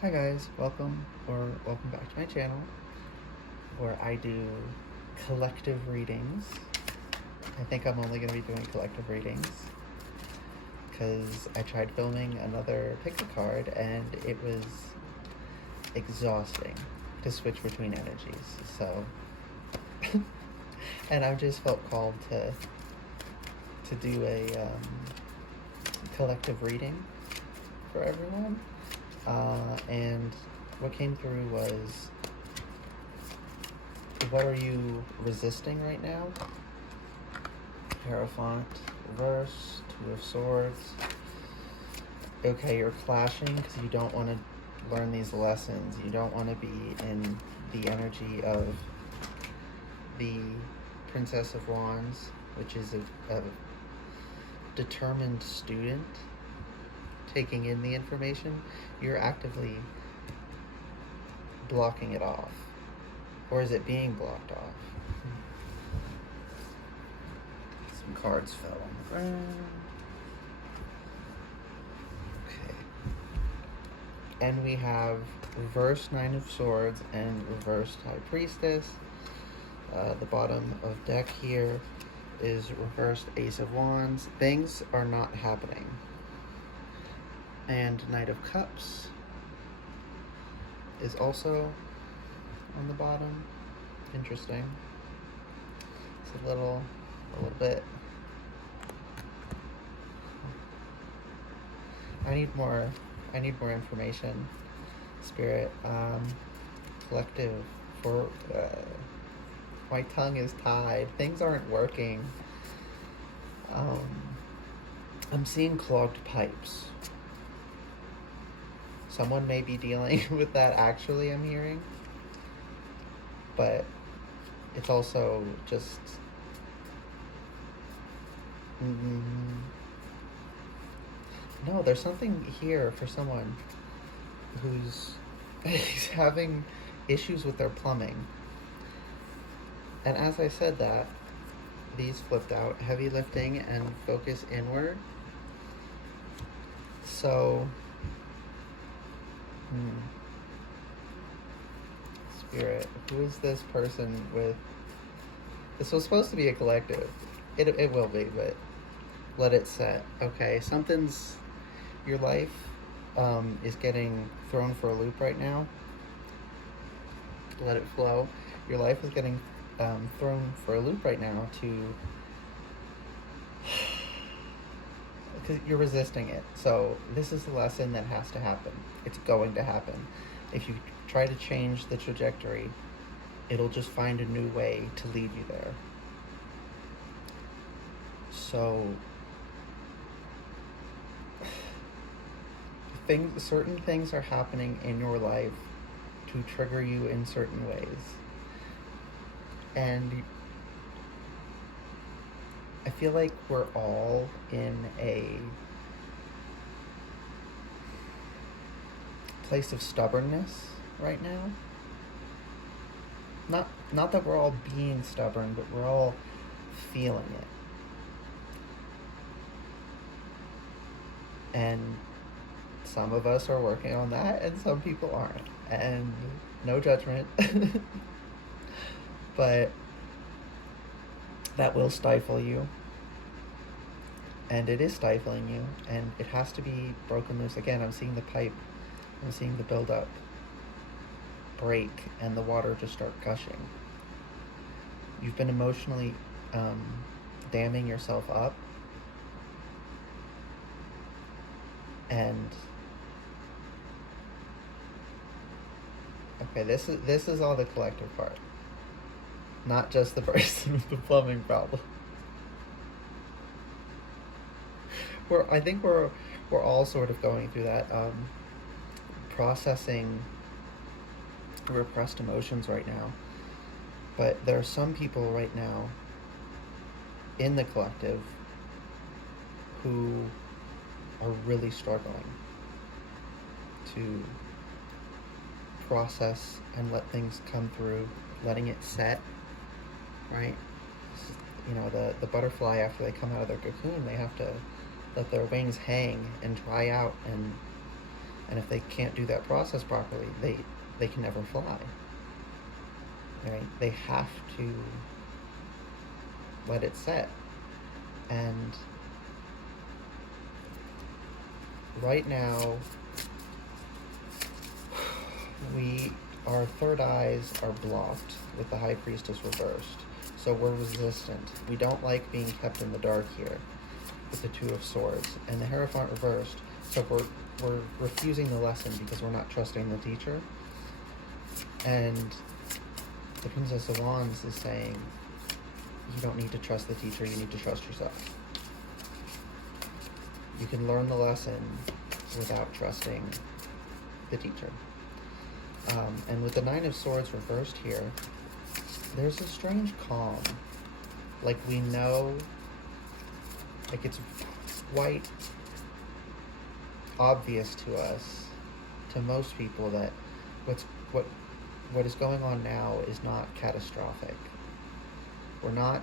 Hi guys, welcome back to my channel where I do collective readings. I think I'm only going to be doing collective readings because I tried filming another pick a card and it was exhausting to switch between energies. So, and I just felt called to do a collective reading for everyone. And what came through was, what are you resisting right now? Hierophant, reverse, Two of Swords. Okay, you're clashing because you don't want to learn these lessons. You don't want to be in the energy of the Princess of Wands, which is a determined student taking in the information. You're actively blocking it off. Or is it being blocked off? Some cards fell on the ground. Okay. And we have reverse Nine of Swords and reverse High Priestess. The bottom of deck here is reversed Ace of Wands. Things are not happening. And Knight of Cups is also on the bottom. Interesting. It's a little bit. I need more information. Spirit, collective. For my tongue is tied. Things aren't working. I'm seeing clogged pipes. Someone may be dealing with that actually, I'm hearing. But it's also just... No, there's something here for someone who's having issues with their plumbing. And as I said that, these flipped out. Heavy lifting and focus inward. So... Spirit, who is this person with... This was supposed to be a collective. It will be, but let it set. Okay, something's... Your life is getting thrown for a loop right now. Let it flow. Your life is getting thrown for a loop right now to... Because you're resisting it. So this is the lesson that has to happen. It's going to happen. If you try to change the trajectory, it'll just find a new way to lead you there. So certain things are happening in your life to trigger you in certain ways. And I feel like we're all in a place of stubbornness right now. Not that we're all being stubborn, but we're all feeling it. And some of us are working on that, and some people aren't. And no judgment. But that will stifle you. And it is stifling you. And it has to be broken loose. Again, I'm seeing the pipe. I'm seeing the buildup break and the water just start gushing. You've been emotionally damming yourself up. And okay, this is all the collective part, not just the person with the plumbing problem. I think we're all sort of going through that, processing repressed emotions right now. But there are some people right now in the collective who are really struggling to process and let things come through, letting it set, right? You know, the butterfly, after they come out of their cocoon, they have to let their wings hang and dry out and And if they can't do that process properly, they can never fly. Right? They have to let it set. And right now, our third eyes are blocked with the High Priestess reversed. So we're resistant. We don't like being kept in the dark here with the Two of Swords. And the Hierophant reversed. So we're refusing the lesson because we're not trusting the teacher. And the Princess of Wands is saying, you don't need to trust the teacher, you need to trust yourself. You can learn the lesson without trusting the teacher. And with the Nine of Swords reversed here, there's a strange calm. Like we know, like it's quite obvious to us, to most people, that what is going on now is not catastrophic. We're not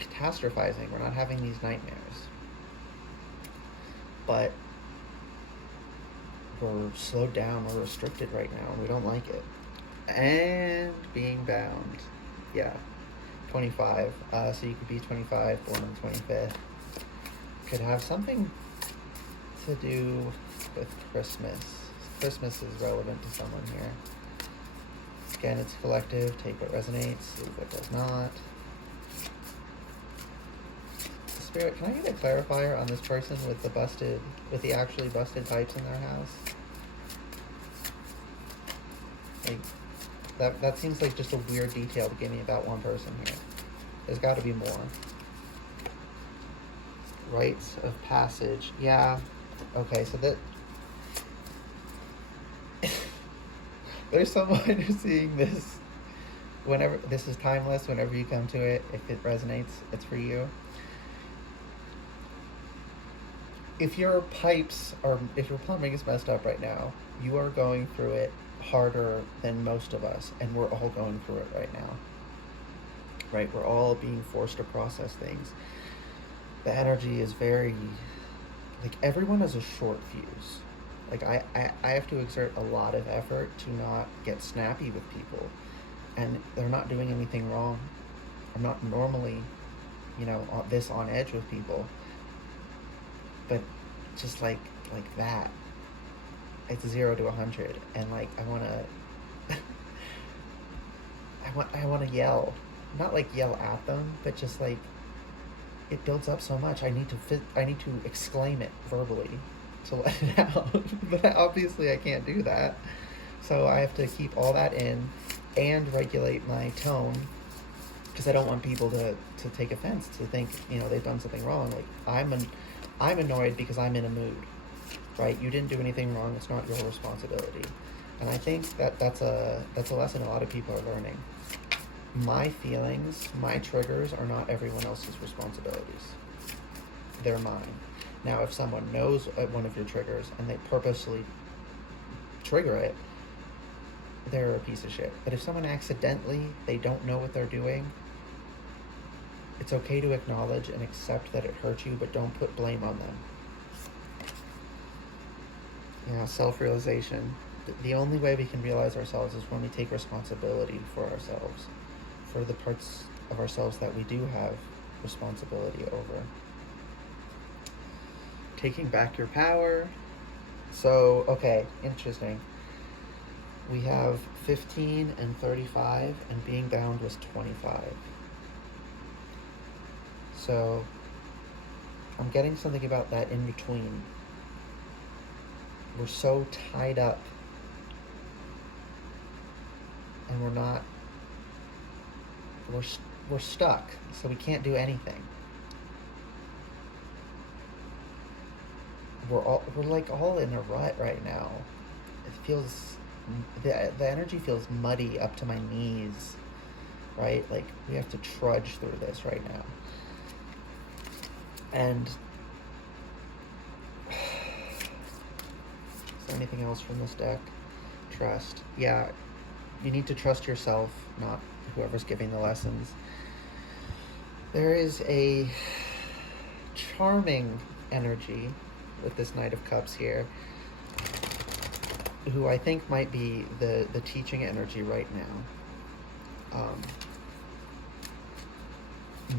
catastrophizing. We're not having these nightmares. But we're slowed down, we're restricted right now, and we don't like it. And being bound. Yeah. 25. So you could be 25, born on the 25th. Could have something to do with Christmas. Christmas is relevant to someone here. Again, it's collective. Take what resonates, leave what does not. Spirit, can I get a clarifier on this person with the actually busted pipes in their house? Like, that seems like just a weird detail to give me about one person here. There's got to be more. Rites of passage. Yeah. Okay, so that... There's someone who's seeing this. Whenever this is timeless, whenever you come to it, if it resonates, it's for you. If your pipes are, if your plumbing is messed up right now, you are going through it harder than most of us, and we're all going through it right now. Right? We're all being forced to process things. The energy is very, like, everyone has a short fuse. Like, I have to exert a lot of effort to not get snappy with people, and they're not doing anything wrong. I'm not normally, this on edge with people, but just like that, it's 0 to 100, and like I want to yell, not like yell at them, but just like it builds up so much. I need to exclaim it verbally to let it out, but obviously I can't do that, so I have to keep all that in and regulate my tone, because I don't want people to take offense, to think they've done something wrong. Like I'm annoyed because I'm in a mood, right? You didn't do anything wrong. It's not your responsibility. And I think that's a lesson a lot of people are learning. My feelings, my triggers are not everyone else's responsibilities. They're mine. Now, if someone knows one of your triggers and they purposely trigger it, they're a piece of shit. But if someone accidentally, they don't know what they're doing, it's okay to acknowledge and accept that it hurt you, but don't put blame on them. Self-realization. The only way we can realize ourselves is when we take responsibility for ourselves, for the parts of ourselves that we do have responsibility over. Taking back your power. So, okay, interesting. We have 15 and 35, and being bound was 25. So, I'm getting something about that in between. We're so tied up, and we're stuck, so we can't do anything. We're like all in a rut right now. It feels, the energy feels muddy up to my knees, right? Like we have to trudge through this right now. And is there anything else from this deck? Trust. Yeah, you need to trust yourself, not whoever's giving the lessons. There is a charming energy with this Knight of Cups here. who I think might be the teaching energy right now,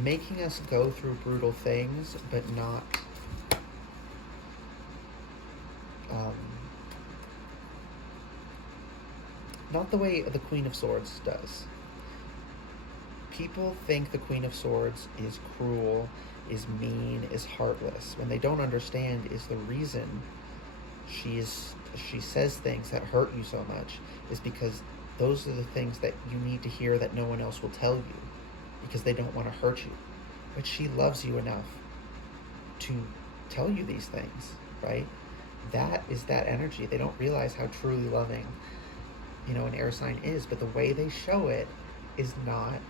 making us go through brutal things, but um, not the way the Queen of Swords does. People think the Queen of Swords is cruel, is mean, is heartless. When they don't understand is the reason she says things that hurt you so much is because those are the things that you need to hear that no one else will tell you, because they don't want to hurt you. But she loves you enough to tell you these things, right? That is that energy. They don't realize how truly loving, an air sign is, but the way they show it is not.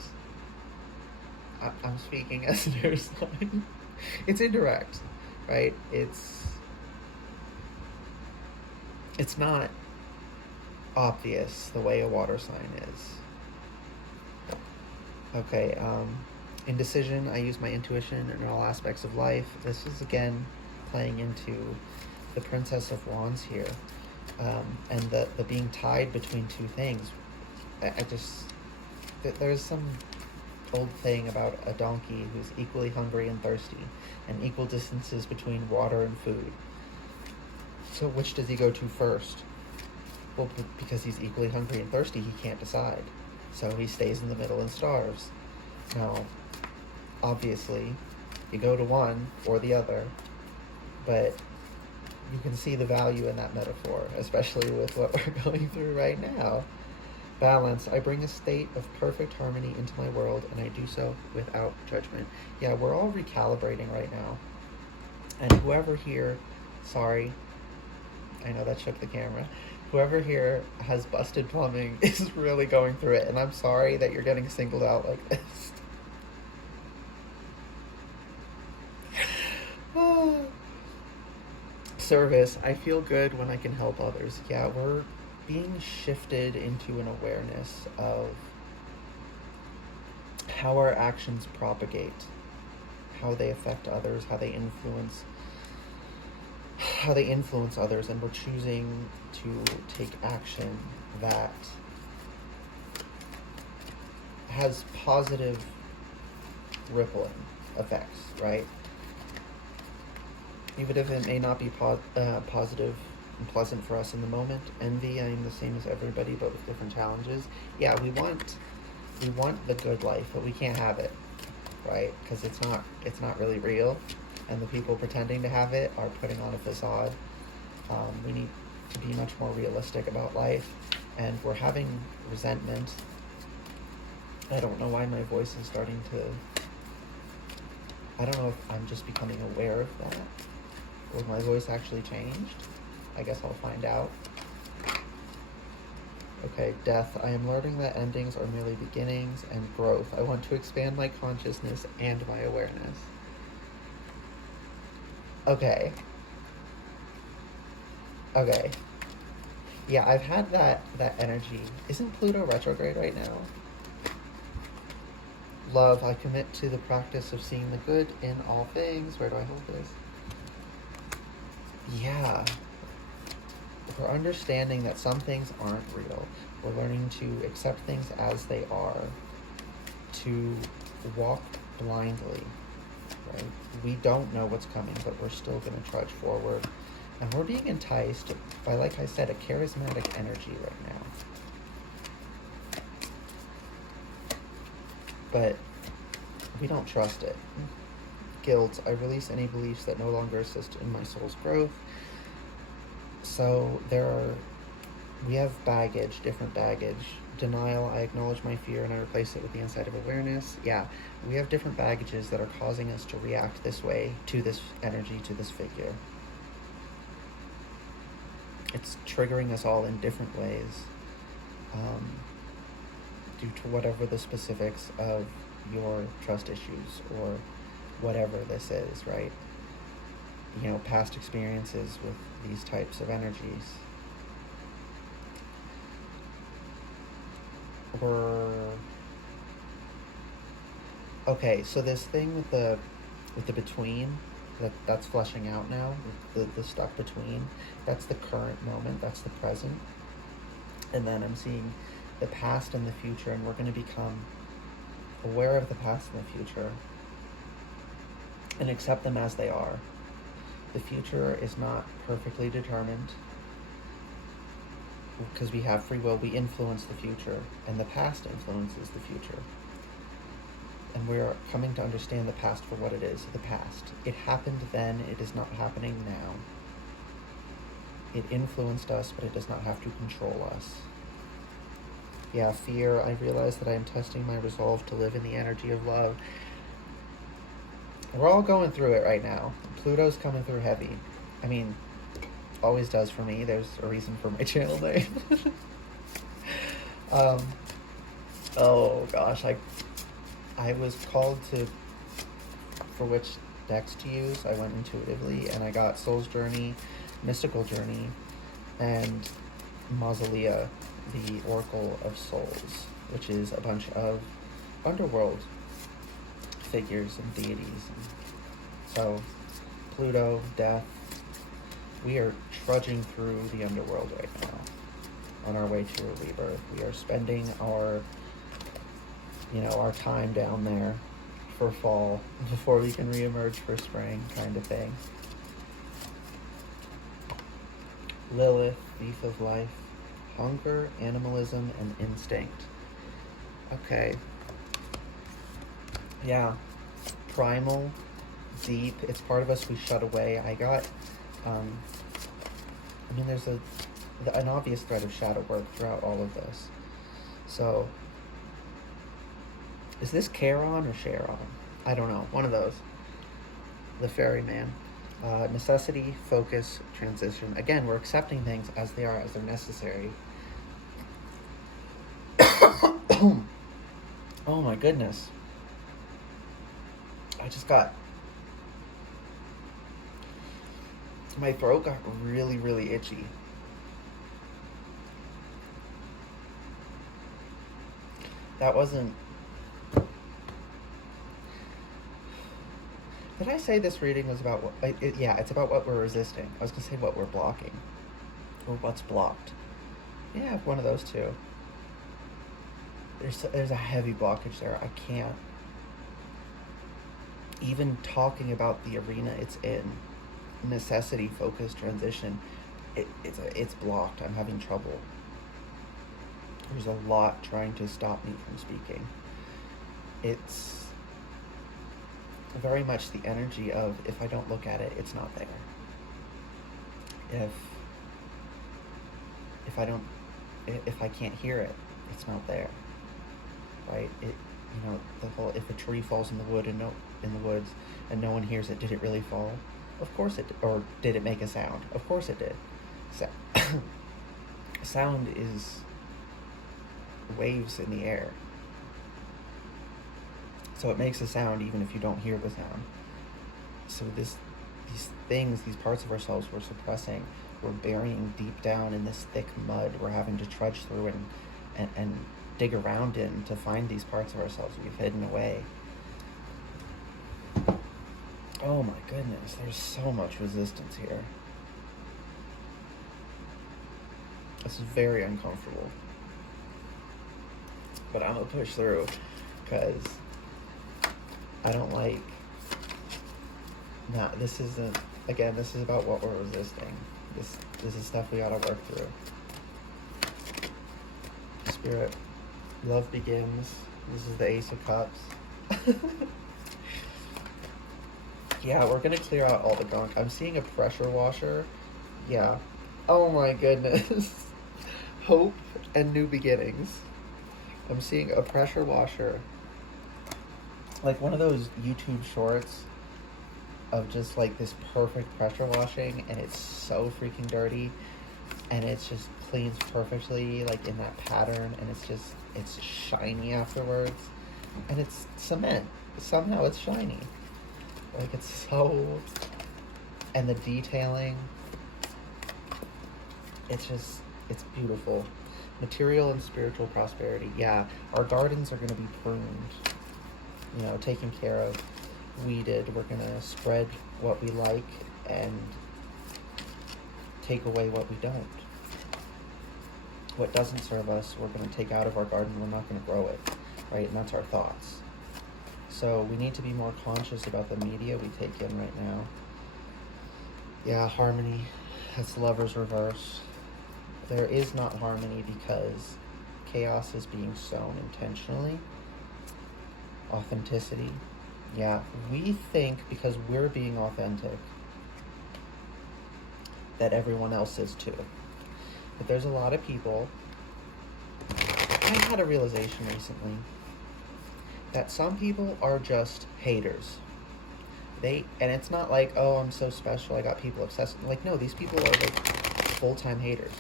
I'm speaking as an air sign. It's indirect, right? It's not obvious the way a water sign is. Okay, indecision, I use my intuition in all aspects of life. This is, again, playing into the Princess of Wands here. And the being tied between two things. There's some old thing about a donkey who's equally hungry and thirsty, and equal distances between water and food. So which does he go to first? Well, because he's equally hungry and thirsty, he can't decide. So he stays in the middle and starves. Now, obviously, you go to one or the other, but you can see the value in that metaphor, especially with what we're going through right now. Balance. I bring a state of perfect harmony into my world, and I do so without judgment. Yeah, we're all recalibrating right now. And whoever here, sorry, I know that shook the camera. Whoever here has busted plumbing is really going through it, and I'm sorry that you're getting singled out like this. Service. I feel good when I can help others. Yeah, we're being shifted into an awareness of how our actions propagate, how they affect others, how they influence others, and we're choosing to take action that has positive rippling effects, right? Even if it may not be positive and pleasant for us in the moment. Envy, I am the same as everybody, but with different challenges. Yeah, we want the good life, but we can't have it, right? Because it's not really real, and the people pretending to have it are putting on a facade. We need to be much more realistic about life, and we're having resentment. I don't know why my voice is starting to. I don't know if I'm just becoming aware of that, or my voice actually changed. I guess I'll find out. Okay, death. I am learning that endings are merely beginnings, and growth. I want to expand my consciousness and my awareness. Okay. Yeah, I've had that energy. Isn't Pluto retrograde right now? Love. I commit to the practice of seeing the good in all things. Where do I hold this? Yeah. We're understanding that some things aren't real. We're learning to accept things as they are, to walk blindly, right? We don't know what's coming, but we're still going to trudge forward. And we're being enticed by, like I said, a charismatic energy right now. But we don't trust it. Guilt. I release any beliefs that no longer assist in my soul's growth. So we have baggage, different baggage. Denial, I acknowledge my fear and I replace it with the insight of awareness. Yeah, we have different baggages that are causing us to react this way to this energy, to this figure. It's triggering us all in different ways, due to whatever the specifics of your trust issues or whatever this is, right? Past experiences with these types of energies. Okay, so this thing with the between, that's fleshing out now. The stuff between, that's the current moment, that's the present. And then I'm seeing the past and the future, and we're going to become aware of the past and the future and accept them as they are. The future is not perfectly determined because we have free will. We influence the future, and the past influences the future. And we're coming to understand the past for what it is, the past. It happened then, it is not happening now. It influenced us, but it does not have to control us. Yeah, fear. I realize that I am testing my resolve to live in the energy of love. We're all going through it right now. Pluto's coming through heavy. I mean, always does for me. There's a reason for my channel name. Oh gosh, I was called for which decks to use. I went intuitively, and I got Soul's Journey, Mystical Journey, and Mausolea, the Oracle of Souls, which is a bunch of underworld figures and deities. And so, Pluto, death, we are trudging through the underworld right now, on our way to a rebirth. We are spending our time down there for fall before we can reemerge for spring, kind of thing. Lilith, thief of life, hunger, animalism, and instinct. Okay. Yeah. Primal, deep. It's part of us we shut away. I got, there's an obvious thread of shadow work throughout all of this. So, is this Charon or Charon? I don't know. One of those. The ferryman. Necessity, focus, transition. Again, we're accepting things as they are, as they're necessary. Oh my goodness. My throat got really, really itchy. That wasn't... Did I say this reading was about what... yeah, it's about what we're resisting. I was going to say what we're blocking. Or what's blocked. Yeah, one of those two. There's a heavy blockage there. I can't... Even talking about the arena it's in, necessity, focus, transition, it's blocked. I'm having trouble. There's a lot trying to stop me from speaking. It's very much the energy of, if I don't look at it, it's not there. If I can't hear it, it's not there. Right? The whole, if a tree falls in the woods and no one hears it, did it really fall? Of course it did. Or did it make a sound? Of course it did. Sound is waves in the air. So it makes a sound even if you don't hear the sound. So these parts of ourselves we're suppressing, we're burying deep down in this thick mud we're having to trudge through and dig around in to find these parts of ourselves we've hidden away. Oh my goodness, there's so much resistance here. This is very uncomfortable. But I'm gonna push through, because I don't like... No, this isn't... Again, this is about what we're resisting. This is stuff we gotta work through. Spirit, love begins. This is the Ace of Cups. Yeah, we're gonna clear out all the gunk. I'm seeing a pressure washer. Yeah. Oh my goodness. Hope and new beginnings. I'm seeing a pressure washer. Like one of those YouTube shorts of just like this perfect pressure washing, and it's so freaking dirty, and it's just cleans perfectly, like in that pattern, and it's shiny afterwards, and it's cement. Somehow it's shiny. Like it's so... And the detailing, it's beautiful. Material and spiritual prosperity. Yeah, our gardens are going to be pruned, taken care of, weeded. We're going to spread what we like and take away what we don't. What doesn't serve us, we're going to take out of our garden. We're not going to grow it, right? And that's our thoughts. So we need to be more conscious about the media we take in right now. Yeah, harmony. That's Lover's reverse. There is not harmony because chaos is being sown intentionally. Authenticity. Yeah, we think because we're being authentic that everyone else is too. But there's a lot of people. I had a realization recently that some people are just haters. And it's not like, oh, I'm so special, I got people obsessed. Like, no, these people are like full-time haters.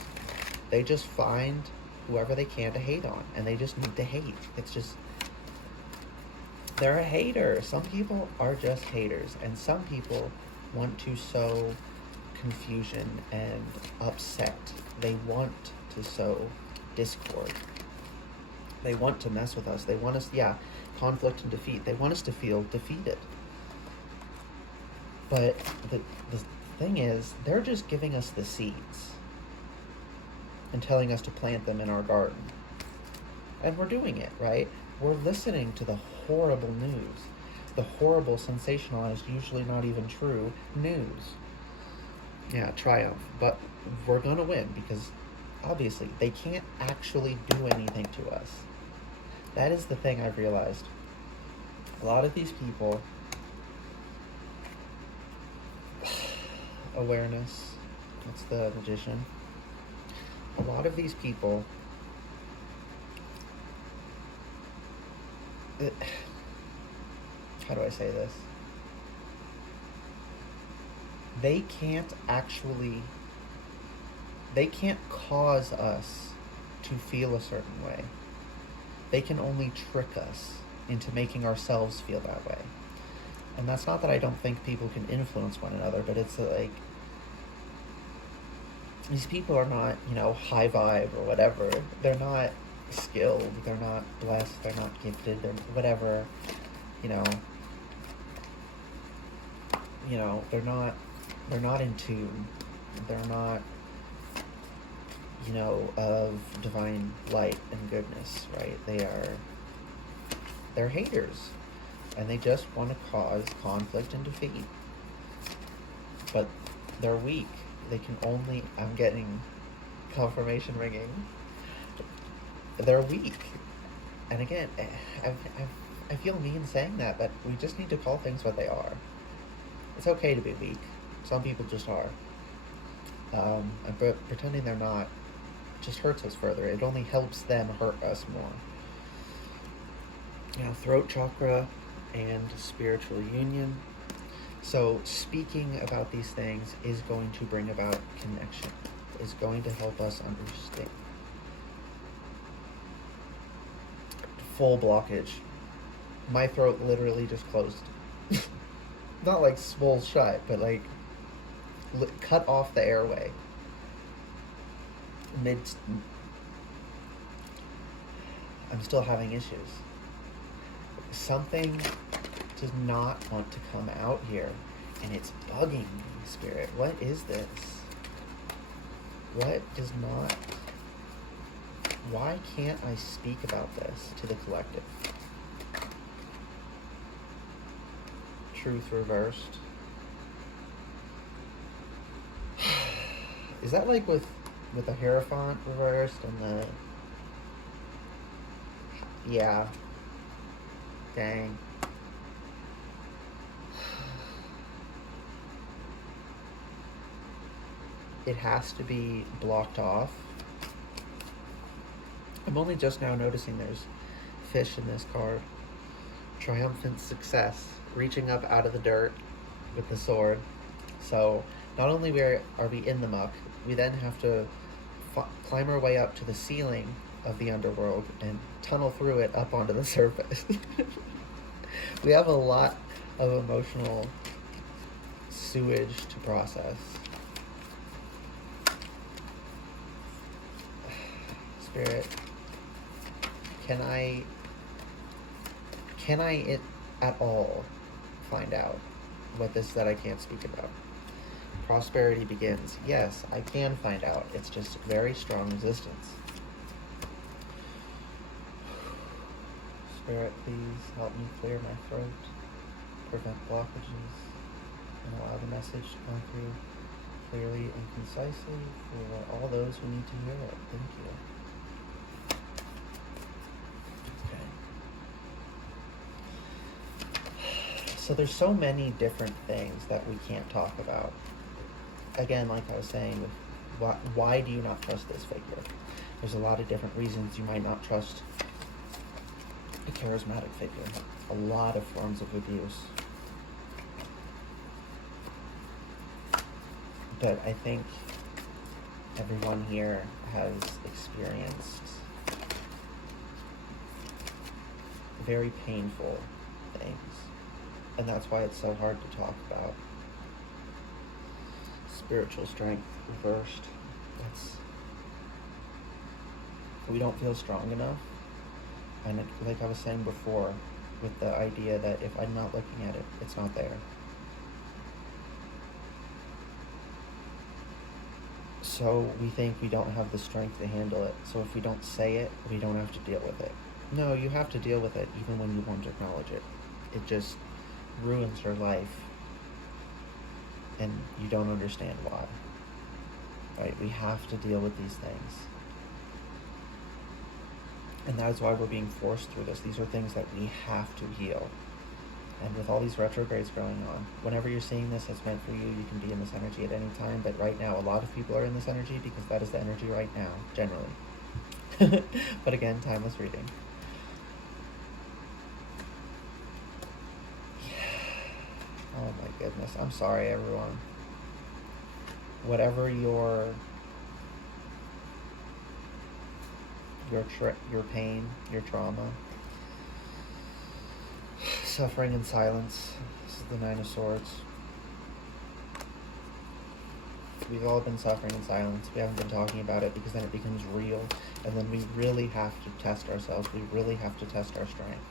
They just find whoever they can to hate on, and they just need to hate. It's just, they're a hater. Some people are just haters, and some people want to sow confusion and upset. They want to sow discord. They want to mess with us. They want us, conflict and defeat. They want us to feel defeated. But the thing is, they're just giving us the seeds and telling us to plant them in our garden. And we're doing it, right? We're listening to the horrible news, the horrible, sensationalized, usually not even true news. Yeah, triumph. But we're going to win because obviously they can't actually do anything to us. That is the thing I've realized. A lot of these people, awareness, that's the magician. A lot of these people, how do I say this? They can't cause us to feel a certain way. They can only trick us into making ourselves feel that way. And that's not that I don't think people can influence one another, but it's like, these people are not, high vibe or whatever. They're not skilled. They're not blessed. They're not gifted. They're whatever, they're not in tune. They're not, of divine light and goodness, right? They're haters. And they just want to cause conflict and defeat. But they're weak. They can only, I'm getting confirmation ringing. They're weak. And again, I feel mean saying that, but we just need to call things what they are. It's okay to be weak. Some people just are. And pretending they're not just hurts us further. It only helps them hurt us more. Throat chakra and spiritual union. So speaking about these things is going to bring about connection, is going to help us understand. Full blockage. My throat literally just closed. Not like swole shut, but like cut off the airway. I'm still having issues. Something does not want to come out here, and it's bugging me, Spirit. What is this? What does not... Why can't I speak about this to the collective? Truth reversed. Is that like with the Hierophant reversed and the... Yeah. Dang. It has to be blocked off. I'm only just now noticing there's fish in this card. Triumphant success. Reaching up out of the dirt with the sword. So not only are we in the muck, we then have to climb our way up to the ceiling of the underworld and tunnel through it up onto the surface. We have a lot of emotional sewage to process. Spirit, can I at all find out what this that I can't speak about. Prosperity begins. Yes, I can find out. It's just very strong resistance. Spirit, please help me clear my throat, prevent blockages, and allow the message to come through clearly and concisely for all those who need to hear it. Thank you. Okay. So there's so many different things that we can't talk about. Again, like I was saying, why do you not trust this figure? There's a lot of different reasons you might not trust a charismatic figure. A lot of forms of abuse. But I think everyone here has experienced very painful things. And that's why it's so hard to talk about. Spiritual strength reversed. We don't feel strong enough. And like I was saying before, with the idea that if I'm not looking at it, it's not there. So we think we don't have the strength to handle it. So if we don't say it, we don't have to deal with it. No, you have to deal with it even when you won't acknowledge it. It just ruins your life. And you don't understand why. Right? We have to deal with these things. And that is why we're being forced through this. These are things that we have to heal. And with all these retrogrades going on, whenever you're seeing this, it's meant for you. You can be in this energy at any time. But right now, a lot of people are in this energy because that is the energy right now, generally. But again, timeless reading. Oh my goodness. I'm sorry, everyone. Whatever your pain, your trauma, suffering in silence. This is the Nine of Swords. We've all been suffering in silence. We haven't been talking about it because then it becomes real. And then we really have to test ourselves. We really have to test our strength.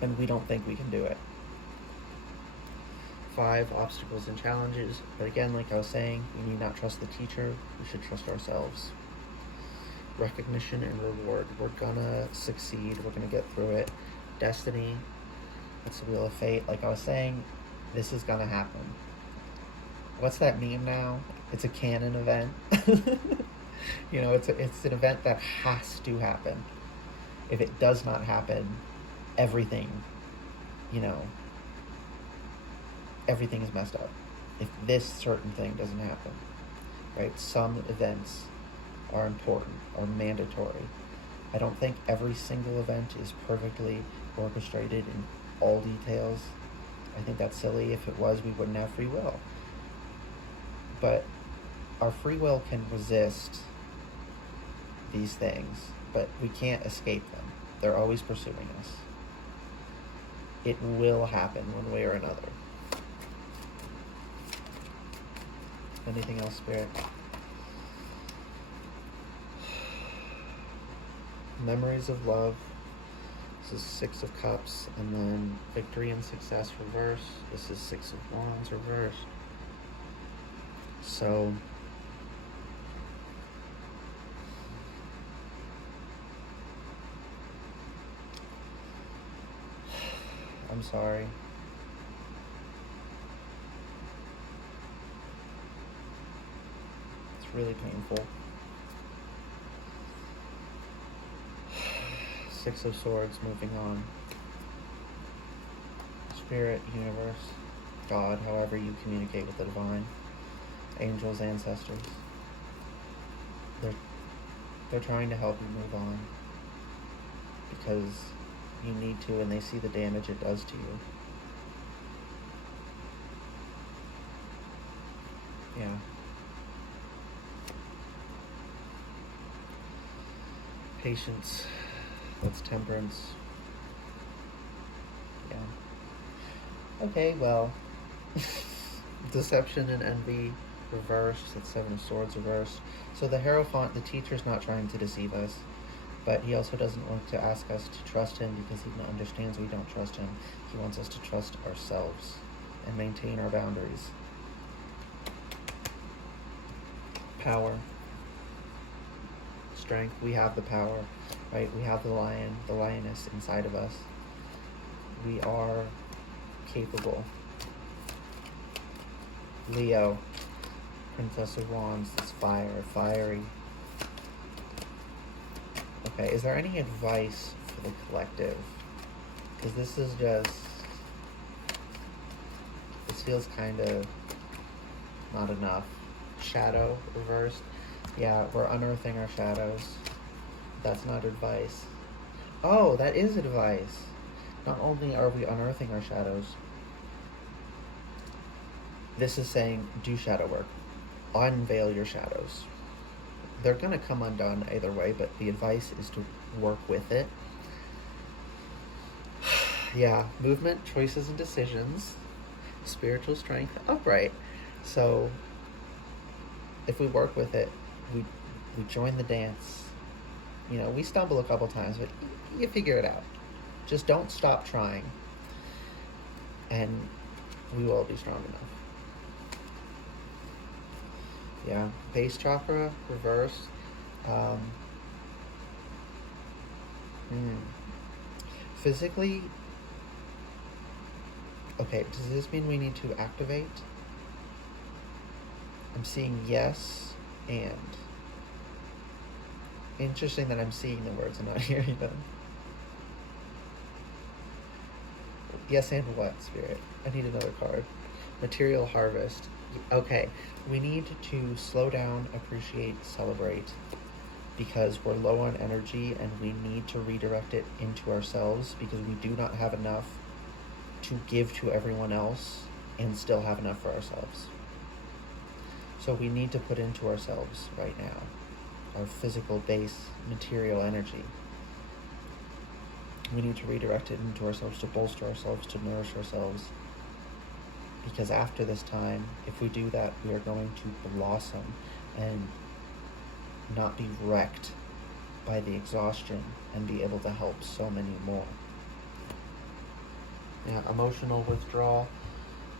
And we don't think we can do it. 5 obstacles and challenges. But again, like I was saying, we need not trust the teacher. We should trust ourselves. Recognition and reward. We're gonna succeed. We're gonna get through it. Destiny. It's the wheel of fate. Like I was saying, this is gonna happen. What's that meme now? It's a canon event. You know, it's an event that has to happen. If it does not happen, everything, everything is messed up. If this certain thing doesn't happen, right? Some events are important, are mandatory. I don't think every single event is perfectly orchestrated in all details. I think that's silly. If it was, we wouldn't have free will. But our free will can resist these things, but we can't escape them. They're always pursuing us. It will happen one way or another. Anything else, Spirit? Memories of love. This is 6 of Cups, and then victory and success reversed. This is 6 of Wands reversed. So I'm sorry. It's really painful. 6 of Swords, moving on. Spirit, universe, God, however you communicate with the divine, angels, ancestors. They're trying to help you move on because you need to, and they see the damage it does to you. Yeah. Patience. That's Temperance. Yeah. Okay, well. Deception and envy reversed. That's 7 of Swords reversed. So the Hierophant, the teacher's not trying to deceive us. But he also doesn't want to ask us to trust him because he understands we don't trust him. He wants us to trust ourselves and maintain our boundaries. Power. Strength. We have the power, right? We have the lion, the lioness inside of us. We are capable. Leo. Princess of Wands is fire, fiery. Okay, is there any advice for the collective? Because this is just... this feels kind of not enough. Shadow reversed. Yeah, we're unearthing our shadows. That's not advice. Oh, that is advice. Not only are we unearthing our shadows, this is saying do shadow work. Unveil your shadows. They're going to come undone either way, but the advice is to work with it. Yeah, movement, choices, and decisions. Spiritual strength, upright. So if we work with it, we join the dance. You know, we stumble a couple times, but you figure it out. Just don't stop trying, and we will be strong enough. Yeah, base chakra, reverse. Physically, okay, does this mean we need to activate? I'm seeing yes and. Interesting that I'm seeing the words and not hearing them. Yes and what, Spirit? I need another card. Material harvest. Okay, we need to slow down, appreciate, celebrate, because we're low on energy and we need to redirect it into ourselves because we do not have enough to give to everyone else and still have enough for ourselves. So we need to put into ourselves right now, our physical base material energy. We need to redirect it into ourselves to bolster ourselves, to nourish ourselves. Because after this time, if we do that, we are going to blossom and not be wrecked by the exhaustion and be able to help so many more. Yeah, emotional withdrawal.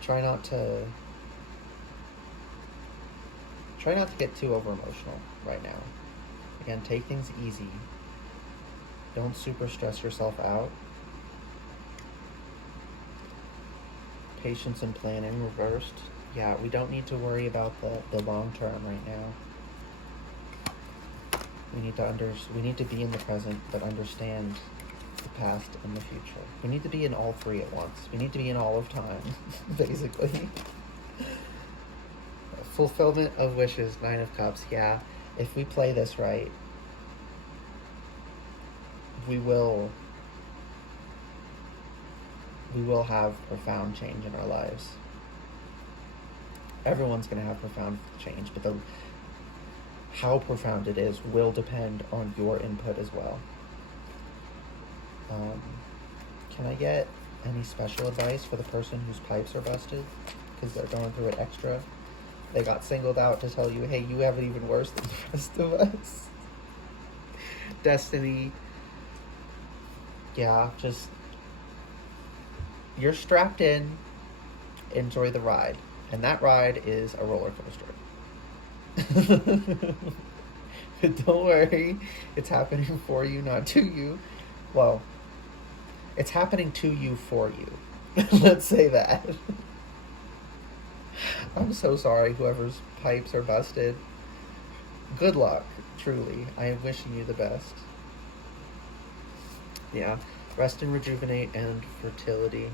Try not to get too over emotional right now. Again, take things easy. Don't super stress yourself out. Patience and planning reversed. Yeah, we don't need to worry about the long term right now. We need to be in the present, but understand the past and the future. We need to be in all three at once. We need to be in all of time, basically. Fulfillment of wishes, 9 of Cups. Yeah, if we play this right, we will have profound change in our lives. Everyone's going to have profound change, but how profound it is will depend on your input as well. Can I get any special advice for the person whose pipes are busted because they're going through it extra? They got singled out to tell you, hey, you have it even worse than the rest of us. Destiny. Yeah, just... you're strapped in, enjoy the ride. And that ride is a roller coaster. But don't worry, it's happening for you, not to you. Well, it's happening to you for you. Let's say that. I'm so sorry, whoever's pipes are busted. Good luck, truly. I am wishing you the best. Yeah. Rest and rejuvenate and fertility.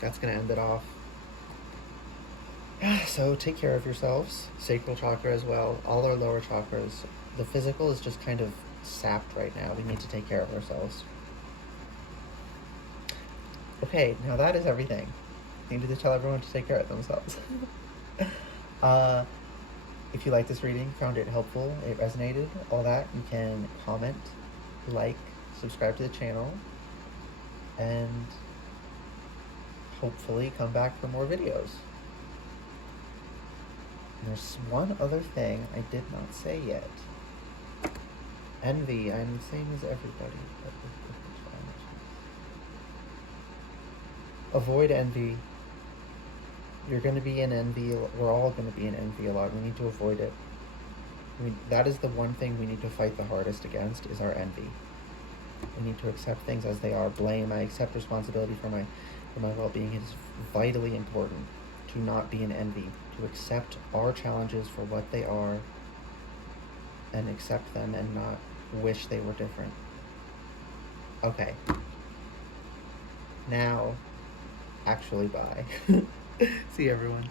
That's going to end it off. So take care of yourselves. Sacral chakra as well. All our lower chakras. The physical is just kind of sapped right now. We need to take care of ourselves. Okay, now that is everything. I needed to tell everyone to take care of themselves. If you like this reading, found it helpful, it resonated, all that, you can comment, like, subscribe to the channel, and hopefully come back for more videos. And there's one other thing I did not say yet. Envy, I'm the same as everybody. Avoid envy. You're going to be in envy. We're all going to be in envy a lot. We need to avoid it. That is the one thing we need to fight the hardest against, is our envy. We need to accept things as they are. Blame. I accept responsibility for my well-being. It is vitally important to not be in envy, to accept our challenges for what they are and accept them and not wish they were different. Okay. Now, actually, bye. See you, everyone.